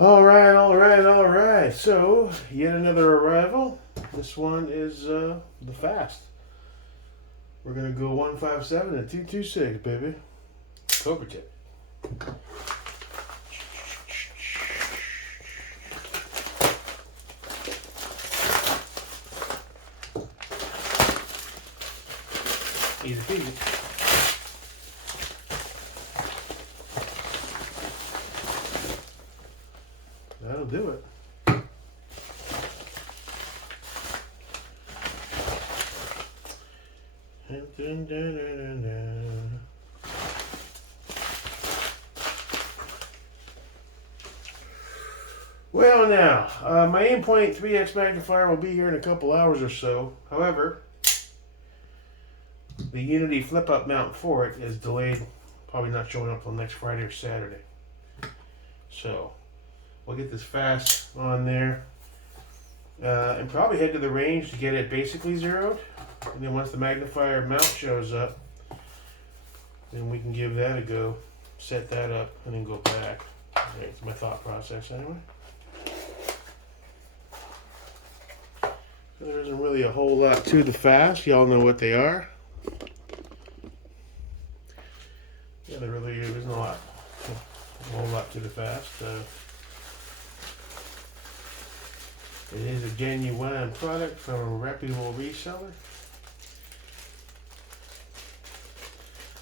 All right. So, yet another arrival. This one is the fast. We're going to go 157 and 226, baby. Cobra tip. Easy peasy. That'll do it. Dun, dun, dun, dun, dun. Well, now, my Aimpoint 3X magnifier will be here in a couple hours or so. However, the Unity flip-up mount for it is delayed, probably not showing up till next Friday or Saturday. So, we'll get this fast on there and probably head to the range to get it basically zeroed. And then once the magnifier mount shows up, then we can give that a go, set that up, and then go back. That's my thought process anyway. So there isn't really a whole lot to the fast. Y'all know what they are. Yeah, there really isn't a whole lot to the fast. It is a genuine product from a reputable reseller.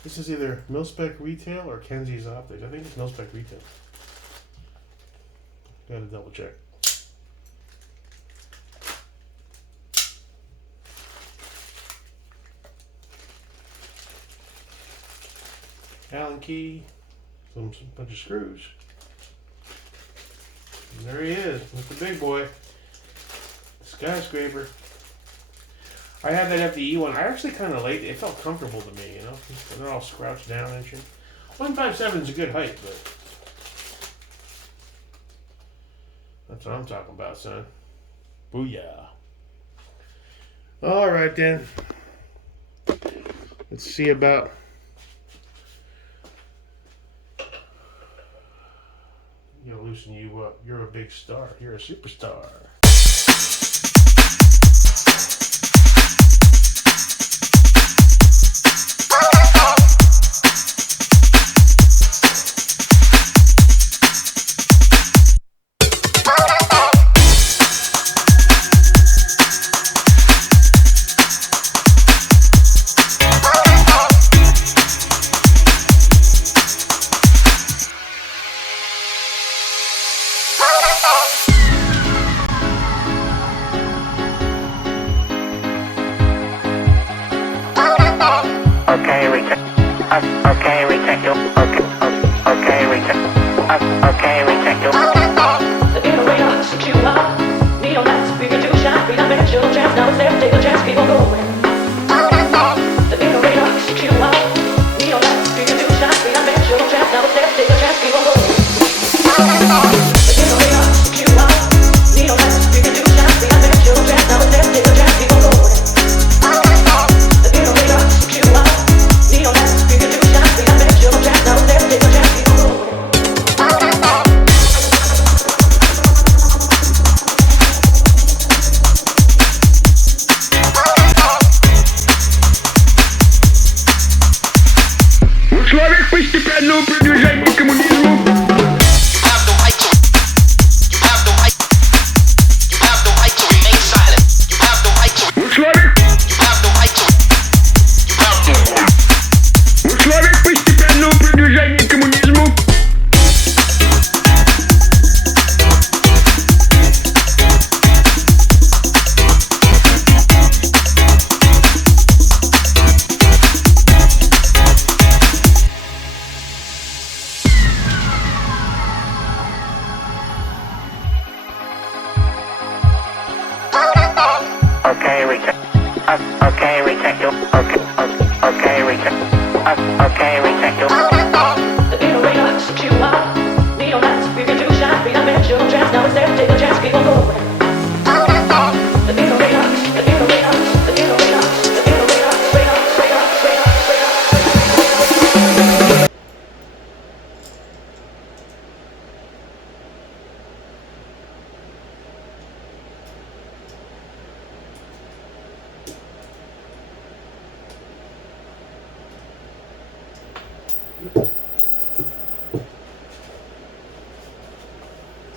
This is either Mil-Spec Retail or Kenzie's Optics. I think it's Mil-Spec Retail. Gotta double check. Allen key, some bunch of screws. And there he is, with the big boy. Skyscraper. I had that FDE one. I actually kind of liked it. It felt comfortable to me, you know. They're all scrouched down and shit. 157 is a good height, but that's what I'm talking about, son. Booyah. All right, then. Let's see about loosen you up. You're a big star. You're a superstar.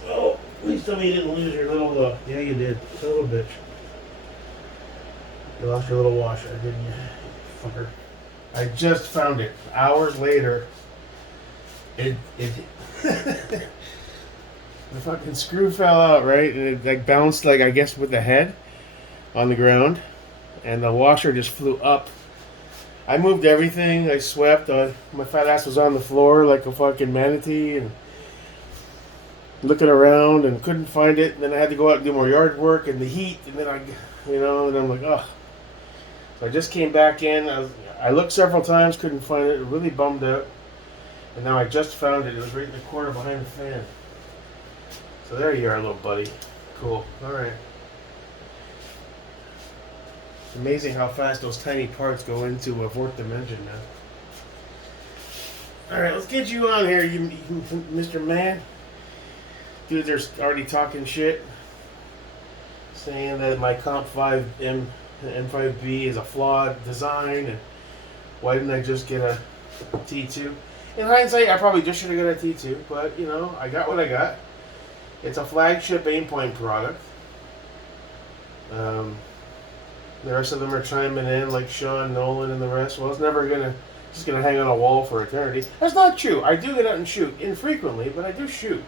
Oh, please tell me you didn't lose your little, yeah you did, son of a bitch. You lost your little washer, didn't you? Fucker. I just found it. Hours later, it the fucking screw fell out, right? And it like bounced, like, I guess with the head on the ground. And the washer just flew up. I moved everything. I swept. My fat ass was on the floor like a fucking manatee and looking around and couldn't find it. And then I had to go out and do more yard work and the heat. And then and I'm like, oh. So I just came back in. I looked several times, couldn't find it. Really bummed out. And now I just found it. It was right in the corner behind the fan. So there you are, little buddy. Cool. All right. It's amazing how fast those tiny parts go into a fourth dimension now. All right, let's get you on here, you Mr. Man. Dude, they're already talking shit, saying that my Comp 5 M5B is a flawed design, and why didn't I just get a T2? In hindsight, I probably just should have got a T2, but you know, I got what I got. It's a flagship Aimpoint product. The rest of them are chiming in, like Sean, Nolan, and the rest. Well, it's never just gonna hang on a wall for eternity. That's not true. I do get out and shoot infrequently, but I do shoot.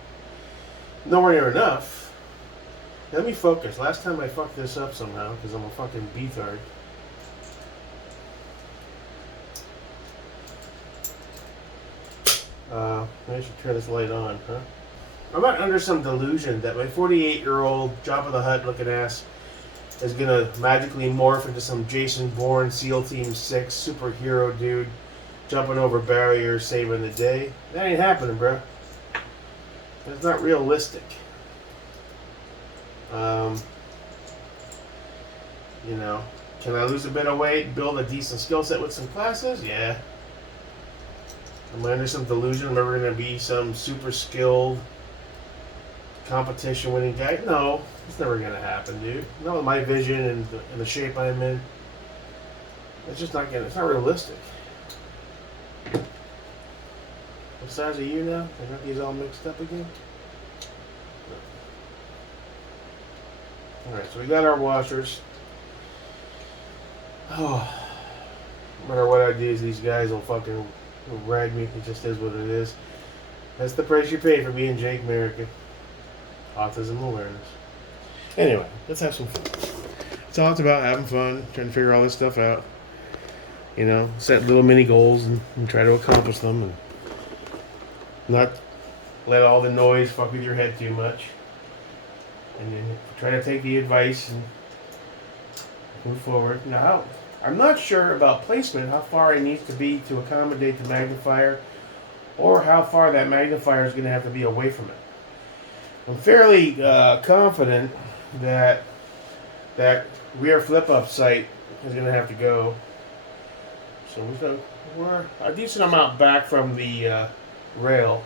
Nowhere near enough. Let me focus. Last time I fucked this up somehow because I'm a fucking beefard. Maybe I should turn this light on, huh? I'm not under some delusion that my 48-year-old Job of the Hutt looking ass is gonna magically morph into some Jason Bourne SEAL Team 6 superhero dude jumping over barriers, saving the day. That ain't happening, bro. That's not realistic. You know, can I lose a bit of weight, build a decent skill set with some classes? Yeah. Am I under some delusion I'm ever gonna be some super skilled competition winning guy? No, it's never gonna happen, dude. Not with my vision and the shape I'm in. It's just not it's not realistic. What size are you now? I got these all mixed up again. Alright, so we got our washers. Oh, no matter what I do, these guys will fucking rag me. It just is what it is. That's the price you pay for being Jake America. Autism awareness. Anyway, let's have some fun. It's all about having fun, trying to figure all this stuff out. You know, set little mini goals and try to accomplish them, and not let all the noise fuck with your head too much. And then try to take the advice and move forward. Now, I'm not sure about placement, how far it needs to be to accommodate the magnifier, or how far that magnifier is going to have to be away from it. I'm fairly confident that that rear flip-up sight is going to have to go. So we're a decent amount back from the rail,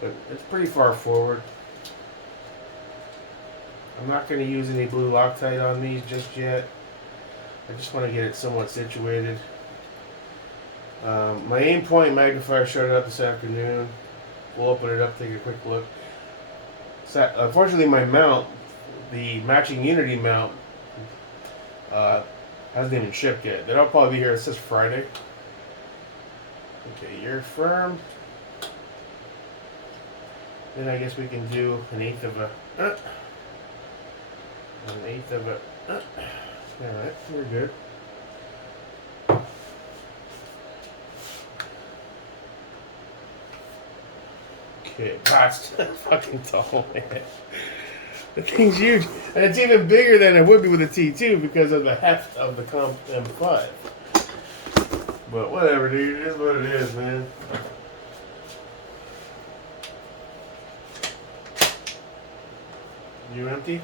but it's pretty far forward. I'm not going to use any blue Loctite on these just yet. I just want to get it somewhat situated. My Aimpoint magnifier showed up this afternoon. We'll open it up, take a quick look. Unfortunately, my mount, the matching Unity mount, hasn't even shipped yet. That'll probably be here. It says Friday. Okay, you're firm. Then I guess we can do an eighth of a. Alright, we're good. Okay, that's fucking tall, man. The thing's huge. And it's even bigger than it would be with a T2 because of the heft of the Comp M5. But whatever, dude. It is what it is, man. You empty?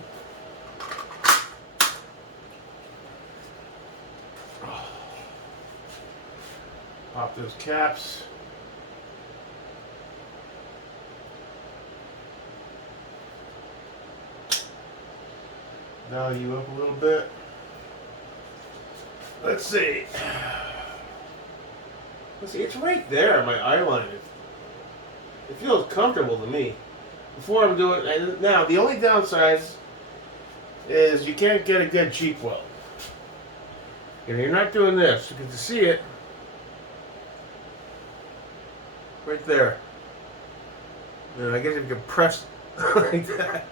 Pop those caps. Dial you up a little bit. Let's see. Let's see, it's right there, my eye line. It feels comfortable to me. Before I'm doing it, now the only downside is you can't get a good cheek weld. If you're not doing this, you can see it right there. And I guess if you can press like that.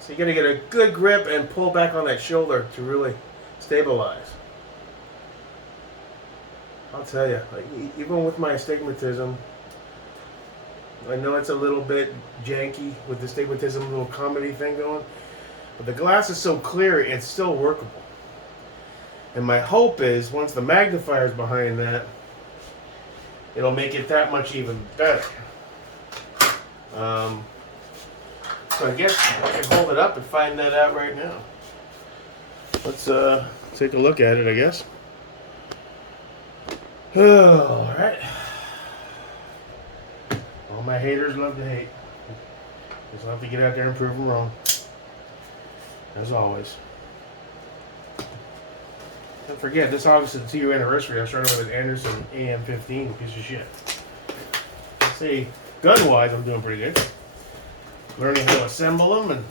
So you got to get a good grip and pull back on that shoulder to really stabilize. I'll tell you, like, even with my astigmatism, I know it's a little bit janky with the astigmatism little comedy thing going, but the glass is so clear, it's still workable. And my hope is, once the magnifier's behind that, it'll make it that much even better. So I guess I can hold it up and find that out right now. Let's take a look at it, I guess. All right. All my haters love to hate. Just have to get out there and prove them wrong. As always. Don't forget, this August is the 2-year anniversary. I started with an Anderson AM15, piece of shit. Let's see, gun-wise, I'm doing pretty good. Learning how to assemble them and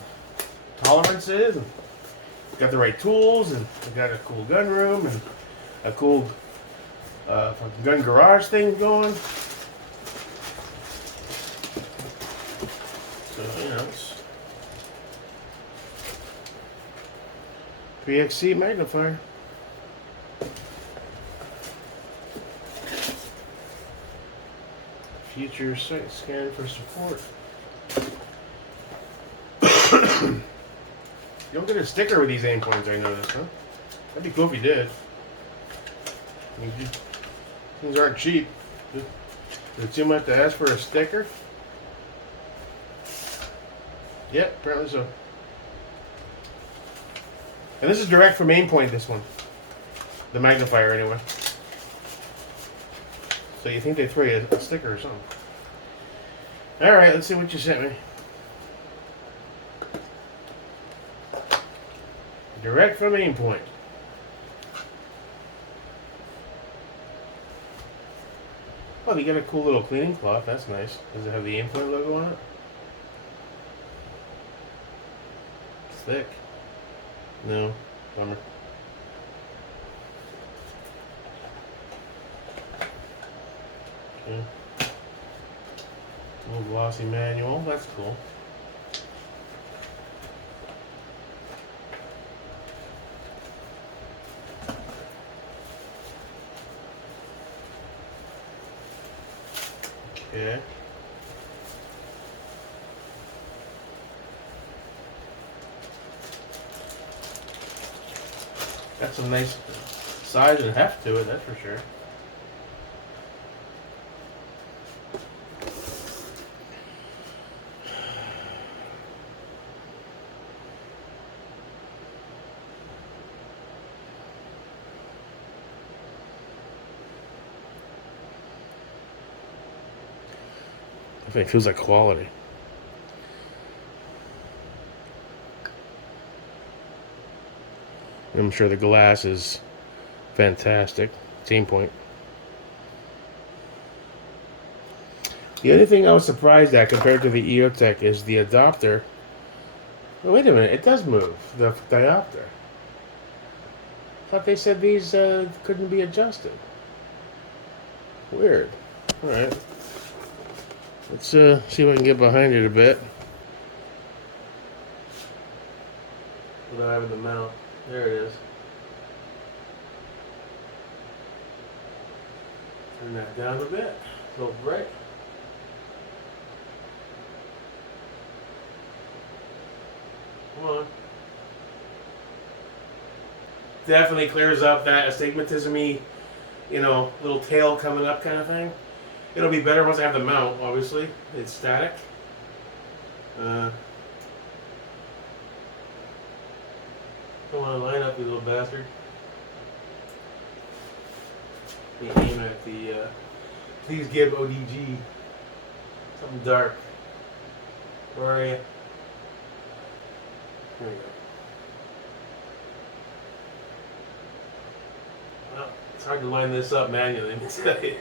tolerances, and got the right tools, and I got a cool gun room and a cool fucking gun garage thing going. So you know, it's 3XC magnifier. Future site scan for support. You don't get a sticker with these Aimpoints, I noticed, huh? That'd be cool if you did. I mean, things aren't cheap. Is it too much to ask for a sticker? Yep, apparently so. And this is direct from Aimpoint, this one. The magnifier, anyway. So you think they throw you a sticker or something. Alright, let's see what you sent me. Direct from Aimpoint. Oh, you got a cool little cleaning cloth. That's nice. Does it have the Aimpoint logo on it? It's thick. No. Bummer. Okay. Little glossy manual. That's cool. Okay. Got some nice size and heft to it, that's for sure. I think it feels like quality. I'm sure the glass is fantastic. It's Aimpoint. The only thing I was surprised at compared to the EOTech is the adapter. Oh, wait a minute, it does move, the diopter. I thought they said these couldn't be adjusted. Weird. Alright. Let's see if I can get behind it a bit. Without having the mount. There it is. Turn that down a bit. A little bright. Come on. Definitely clears up that astigmatism-y, you know, little tail coming up kind of thing. It'll be better once I have the mount, obviously. It's static. Come on, line up, you little bastard. Let me aim at the, please give ODG something dark. Where are you? There we go. Well, It's hard to line this up manually, let me tell you.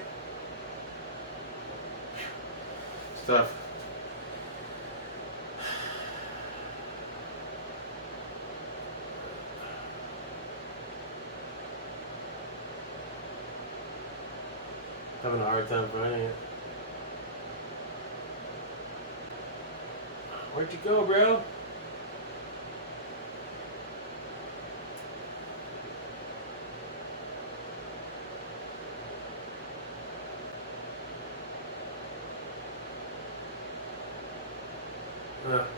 It's tough. Having a hard time finding it. Where'd you go, bro?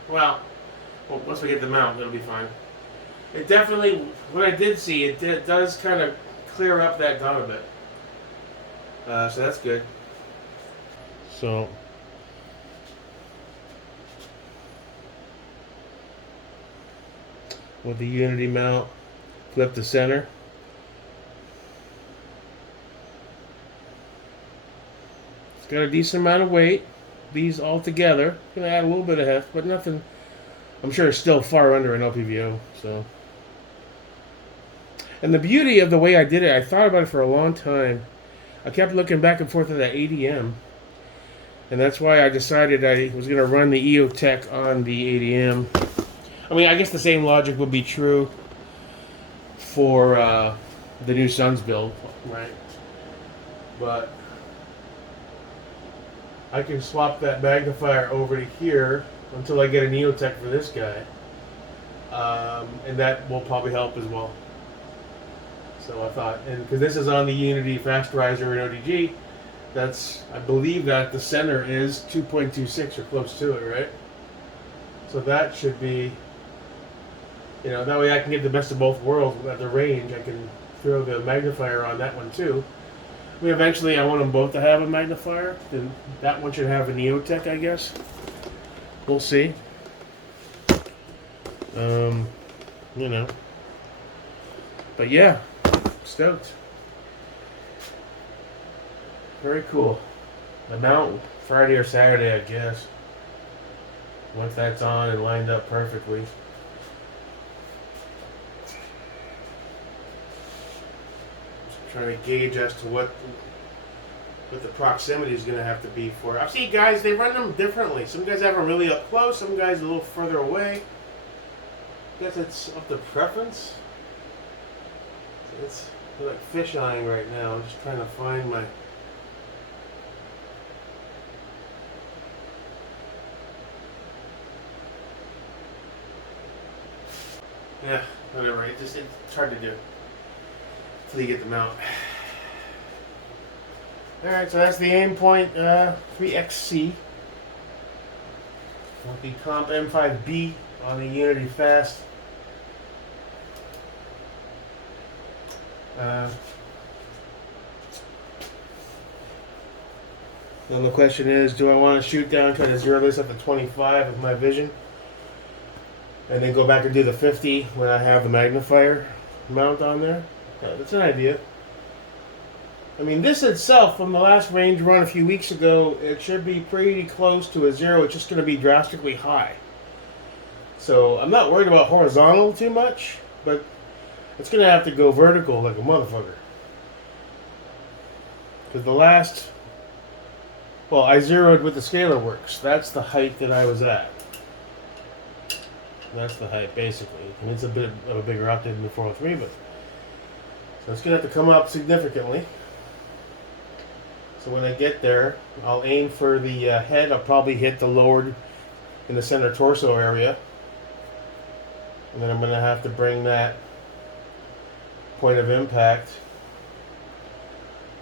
Well, once we get the mount, it'll be fine. It definitely, what I did see, it does kind of clear up that dot a bit. So that's good. So, with the Unity mount, flip to center. It's got a decent amount of weight. These all together, gonna add a little bit of heft, but nothing. I'm sure it's still far under an LPVO. So, and the beauty of the way I did it, I thought about it for a long time. I kept looking back and forth at that ADM, and that's why I decided I was gonna run the EOTech on the ADM. I mean, I guess the same logic would be true for the new Suns build, right? But I can swap that magnifier over to here until I get an EOTech for this guy. And that will probably help as well. So I thought, and because this is on the Unity Fast Riser in ODG, I believe that the center is 2.26 or close to it, right? So that should be, that way I can get the best of both worlds at the range. I can throw the magnifier on that one too. Eventually, I want them both to have a magnifier. Then that one should have an EOTech, I guess. We'll see. But yeah, stoked. Very cool. The mount Friday or Saturday, I guess. Once that's on and lined up perfectly. Trying to gauge as to what the proximity is going to have to be for it. I've seen guys, they run them differently. Some guys have them really up close, some guys a little further away. I guess it's up to preference. It's like fish eyeing right now. I'm just trying to find my... Yeah, whatever. It's hard to do until you get them out. Alright, so that's the Aimpoint 3XC with the Comp M5B on the Unity Fast. Then the question is, do I want to shoot down, try to zero this at the 25 of my vision, and then go back and do the 50 when I have the magnifier mount on there? Yeah, that's an idea. I mean, this itself, from the last range run a few weeks ago, it should be pretty close to a zero. It's just going to be drastically high. So I'm not worried about horizontal too much, but it's going to have to go vertical like a motherfucker. Because the last... Well, I zeroed with the scalar works. That's the height that I was at. That's the height, basically. And it's a bit of a bigger update than the 403, but... So it's going to have to come up significantly. So when I get there, I'll aim for the head. I'll probably hit the lowered in the center torso area. And then I'm going to have to bring that point of impact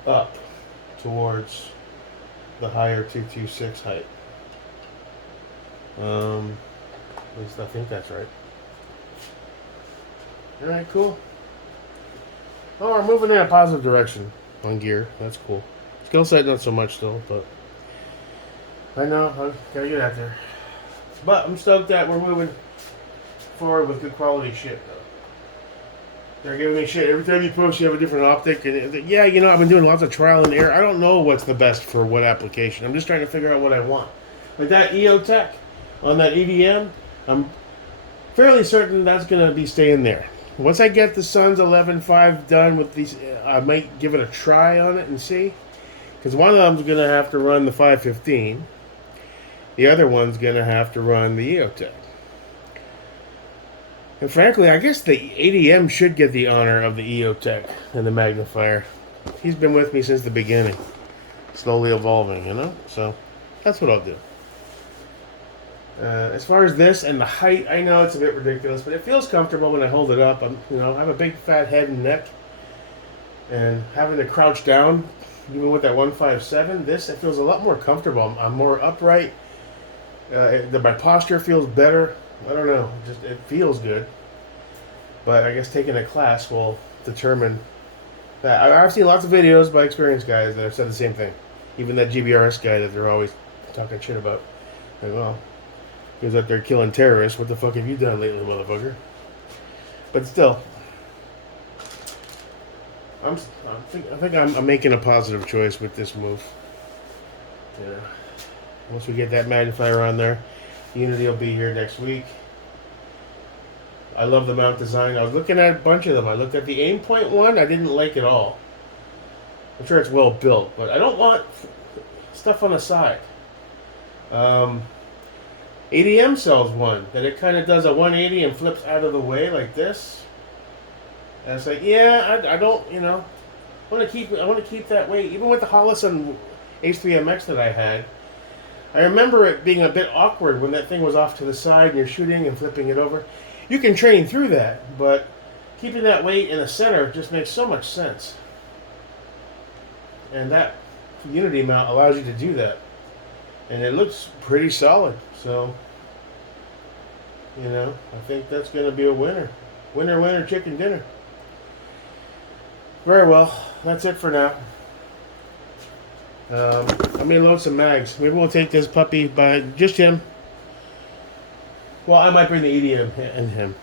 up towards the higher 226 height. At least I think that's right. Alright, cool. Oh, we're moving in a positive direction on gear. That's cool. Skill set, not so much still, but I know, I gotta get out there. But I'm stoked that we're moving forward with good quality shit, though. They're giving me shit. Every time you post, you have a different optic. And yeah, I've been doing lots of trial and error. I don't know what's the best for what application. I'm just trying to figure out what I want. Like that EOTech on that EDM, I'm fairly certain that's going to be staying there. once I get the Suns 11.5 done with these, I might give it a try on it and see. Because one of them's going to have to run the 515. The other one's going to have to run the EOTech. And frankly, I guess the ADM should get the honor of the EOTech and the magnifier. He's been with me since the beginning. Slowly evolving, you know? So, that's what I'll do. As far as this and the height, I know it's a bit ridiculous, but it feels comfortable when I hold it up. I have a big fat head and neck. And having to crouch down, even with that 157, it feels a lot more comfortable. I'm more upright. My posture feels better. I don't know. It feels good. But I guess taking a class will determine that. I've seen lots of videos by experienced guys that have said the same thing. Even that GBRS guy that they're always talking shit about. Like, well, he was out there killing terrorists. What the fuck have you done lately, motherfucker? But still, I think I'm making a positive choice with this move. Yeah. Once we get that magnifier on there, Unity will be here next week. I love the mount design. I was looking at a bunch of them. I looked at the Aimpoint one. I didn't like it all. I'm sure it's well built, but I don't want stuff on the side. ADM sells one that it kind of does a 180 and flips out of the way like this. And it's like, yeah, I don't, I want to keep that weight. Even with the Holosun H3MX that I had, I remember it being a bit awkward when that thing was off to the side and you're shooting and flipping it over. You can train through that, but keeping that weight in the center just makes so much sense. And that Unity mount allows you to do that. And it looks pretty solid. So, I think that's going to be a winner. Winner, winner, chicken dinner. Very well. That's it for now. I may load some mags. Maybe we'll take this puppy by just him. Well, I might bring the EDM and him.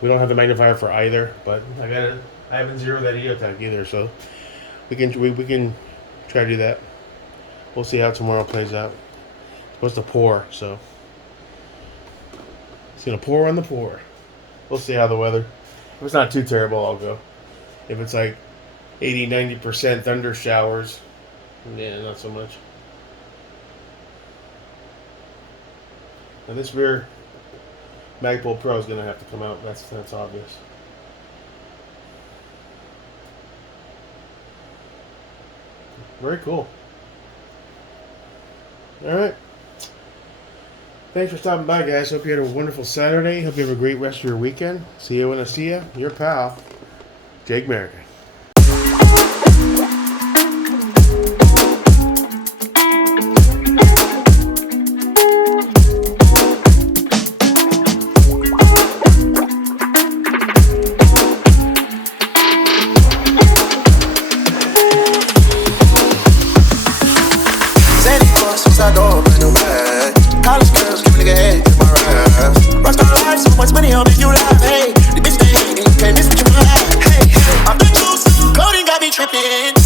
We don't have the magnifier for either, but I haven't zeroed that EOTech either, so we can try to do that. We'll see how tomorrow plays out. It's supposed to pour, so it's gonna pour on the pour. We'll see how the weather. If it's not too terrible, I'll go. If it's like 80-90% thunder showers, yeah, not so much. And this rear Magpul Pro is going to have to come out. That's obvious. Very cool. All right. Thanks for stopping by, guys. Hope you had a wonderful Saturday. Hope you have a great rest of your weekend. See you when I see you. Your pal, Jake Merrick. I don't brand new bag. College girls give me nigga head in my raps. Rockstar life, so much money, I'll make you laugh. Hey, the bitch they hating, can't miss what you have. Hey, I'm the juice, coding got me tripping.